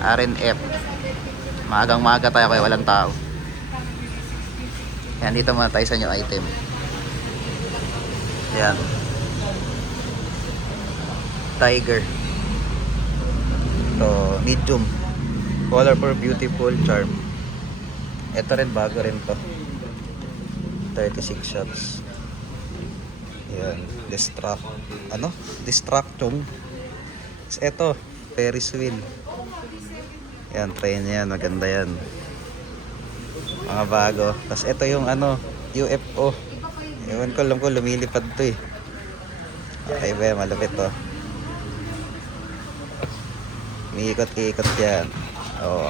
RNF. Maagang maaga tayo kaya walang tao. Yan, dito muna tayo sa new item. Yan. Tiger. To medium. Color for beautiful charm. Ito rin, bago rin to. 36 shots. Yan. Distraction. Ito, Ferris wheel. Yan, try niya yan. Maganda yan. Mga bago. Tapos ito yung UFO. Ewan ko lang ko, lumilipad to eh. Okay ba, malapit to. Umiikot-ikot yan. Oo.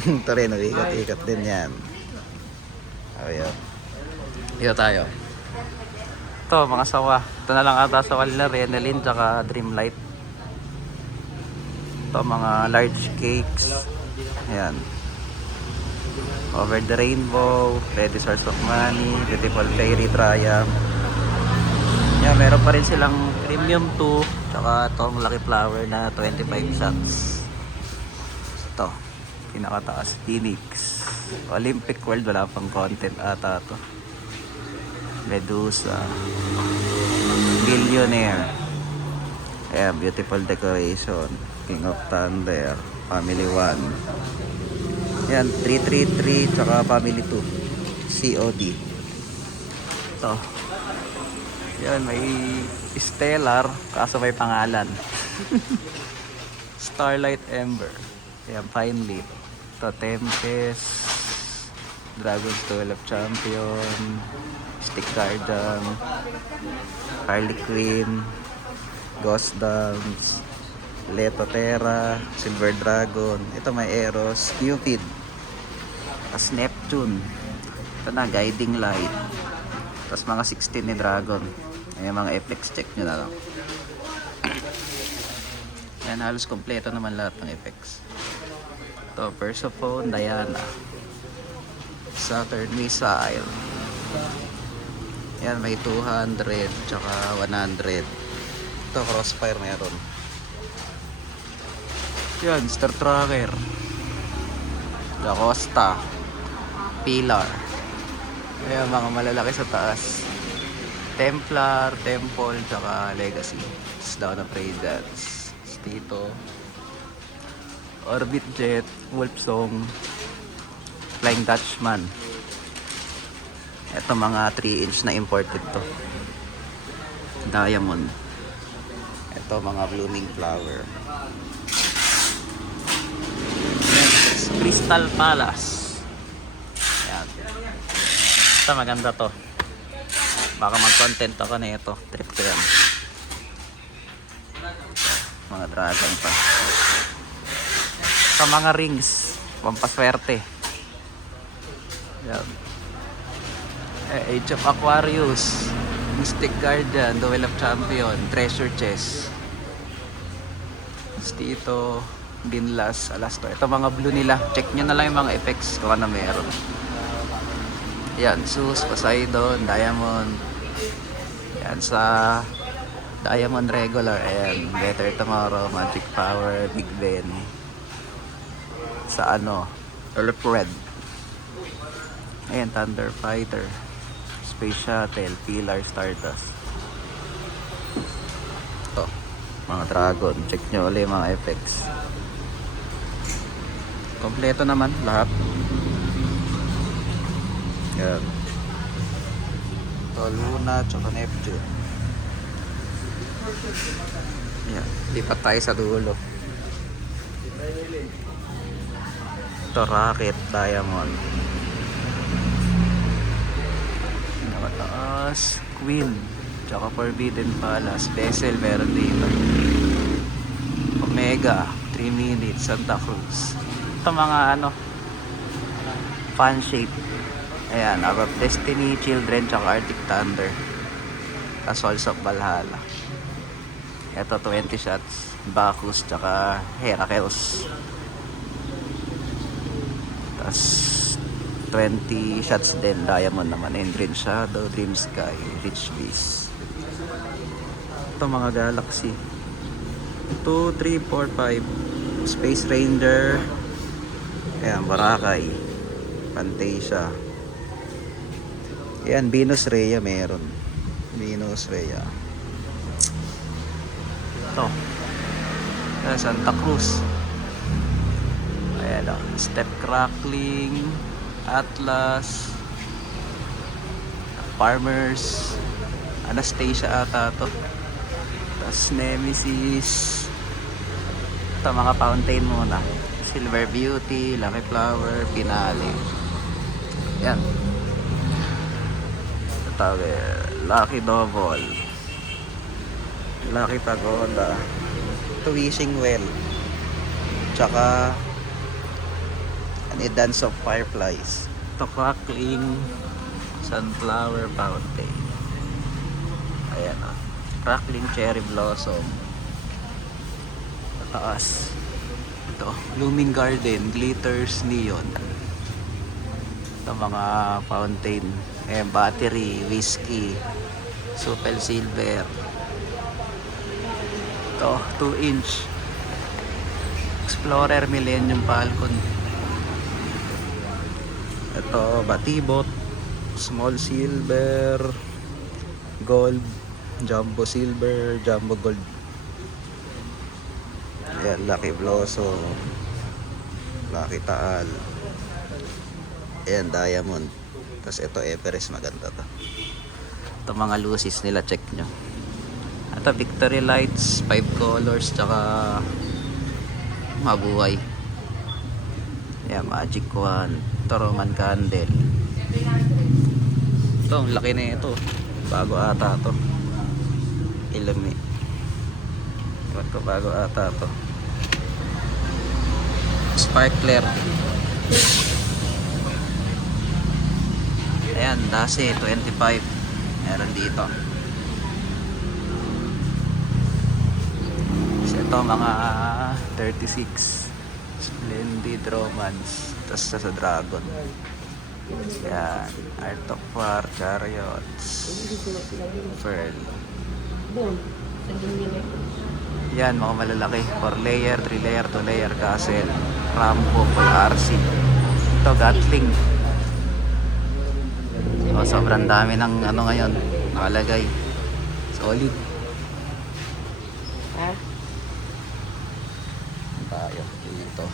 Ito rin, umiikot-ikot din yan. Ayan. Dito tayo. Ito, mga sawa. Ito na lang ata sawa nila, Renelin, tsaka Dreamlight. Ito, mga large cakes. Ayan. Over the Rainbow, Ready Source of Money, Beautiful Fairy Triumph. Yan, meron pa rin silang Premium 2, tsaka itong Lucky Flower na 25 shots. Ito, pinakataas, Phoenix. Olympic World, wala pang content ata to. Medusa, Billionaire. Ayan, Beautiful Decoration, King of Thunder, Family 1. Yan, 333 tsaka Family 2 COD. Ito. Yan, may Stellar kaso may pangalan. Starlight Ember. Yan, Fine Leaf. Ito, Tempest, Dragon's Duel of Champion, Stick Guardian, Harley Quinn, Ghost Dance, Leto Terra, Silver Dragon. Ito may Eros, Cupid. Tapos Neptune. Ito na, Guiding Light. Tapos mga 16 ni Dragon. Ayan, mga effects, check nyo na lang. Yan, halos kompleto naman lahat ng effects. Ito, Persephone, Diana, Saturn Missile. Yan, may 200 tsaka 100. Ito, Crossfire meron. Yan, Star Tracker, Lacosta, Pilar. Ayan, mga malalaki sa taas. Templar, Temple, tsaka Legacy. Dawn of Radiance, Stito, Orbit Jet, Wolfsong, Flying Dutchman. Ito mga 3-inch na imported to. Diamond. Ito mga Blooming Flower. Crystal Palace. Ayan. Ito, maganda to. Baka mag-content ako na ito. Trip ko yan. Mga dragon pa. Ito, mga rings. Pampaswerte. Ayan. Age of Aquarius, Mystic Guardian, Duel of Champion, Treasure Chest. Dito, Binlas, Alasto. Ito mga blue nila. Check nyo na lang yung mga effects kung ano meron. Yan, Zeus, Poseidon, Diamond. Yan, sa Diamond regular. Ayan, Better Tomorrow, Magic Power, Big Ben. Sa Earth Red. Ayan, Thunder Fighter, Space Shuttle, Pilar, Stardust. Ito, mga dragon. Check nyo ulit mga effects. Kompleto naman lahat. Yan. Ito, Luna, tsaka Neptune. Yan. Lipat tayo sa dulo. Ito, Rocket, Diamond. Nakataas, Queen, tsaka Forbidden Palace. Vessel meron dito. Omega, 3 minutes, Santa Cruz. Ito mga fan shape. Ayan, Hour of Destiny, Children, tsaka Arctic Thunder. Souls of Valhalla. Ito 20 shots, Bacchus, tsaka Heracles. Tas 20 shots din, Diamond naman, Green Shadow, Dream Sky, Rich Beast. Ito mga Galaxy. 2, 3, 4, 5. Space Ranger. Ayan, Boracay. Fantasia. Ayan, Venus Rhea meron. Venus Rhea. Ito. Ayan, Santa Cruz. Ayan o. Step Crackling. Atlas. Farmers. Anastasia ata to. Tapos Nemesis. Ito mga fountain muna. Silver Beauty, Lucky Flower, Finale. Yan. Tawag Lucky Double. Lucky Pagoda. Ito Wishing Well. Tsaka Dance of Fireflies. Ito Crackling Sunflower Fountain. Ayan o. Crackling Cherry Blossom. Taas. Ito, Blooming Garden, Glitters Neon. Ito mga fountain. Battery, Whiskey, Supel Silver. Ito, 2-inch. Explorer Millennium Falcon. Ito, Batibot, Small Silver, Gold, Jumbo Silver, Jumbo Gold. Ayan, Lucky Blossom, Lucky Taal. Ayan, Diamond. Tapos ito Everest, maganda to. Ito mga lucis nila, check nyo. Ito Victory Lights, 5 colors, tsaka mabuhay. Ayan, Magic Wand. Ito Roman Candle. Ito, ang laki na ito. Bago ata to. Ilumi. Iwan ko, bago ata to. Sparkler. Ayan, Dase 25. Meron dito. Kasi ito mga 36. Splendid Romance. Tapos sa Dragon. Ayan, Art of War, Chariots, Pearl. Yan, mga malalaki. 4 layer, 3 layer, 2 layer castle. Rambo, full RC. Ito, Gatling. O, sobrang dami ng ano ngayon. Nakalagay. Solid. Tayo. Dito.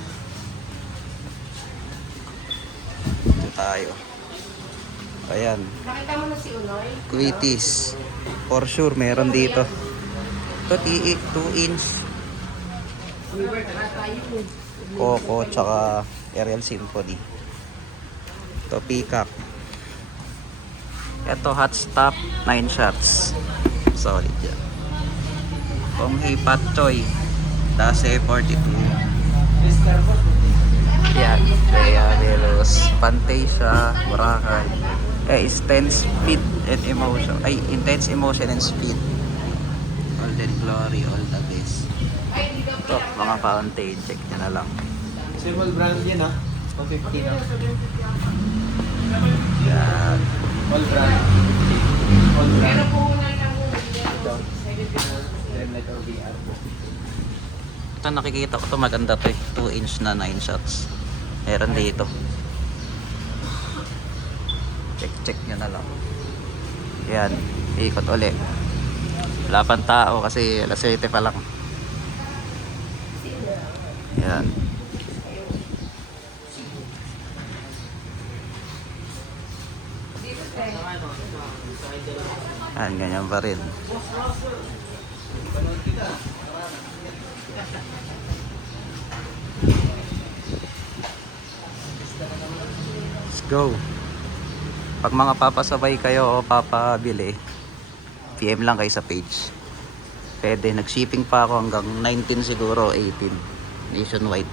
Dito tayo. Ayan. Nakita mo na si Unoy? Quitis. For sure, meron dito. Ito, 2-inch. Coco, tsaka Aerial Symphony. Ito, Peacock. Ito, Hot Stop, 9 shots. Solid yan. Ponghi Pat Choy. Dase 42. Yan. Rhea Velos. Fantasia. Boracay. Intense Speed and Emotion. Ay, Intense Emotion and Speed. Golden Glory, all the best. Ito, mga fountain. Check nyo na lang. Simple brand yan ha. 150 na. Yan. All brand. All brand. Pero puhunan lang mo. Then letter VR po. Ito nakikita ko ito maganda to eh. 2-inch na 9 shots. Meron dito. Check nyo na lang. Yan. Ikot ulit. Wala pang tao kasi alas 7 pa lang. Yan. Yan, ganyan pa rin. Let's go. Pag mga papasabay kayo o papabili, PM lang kayo sa page. Pwede, nag-shipping pa ako hanggang 19 siguro, 18. Nationwide.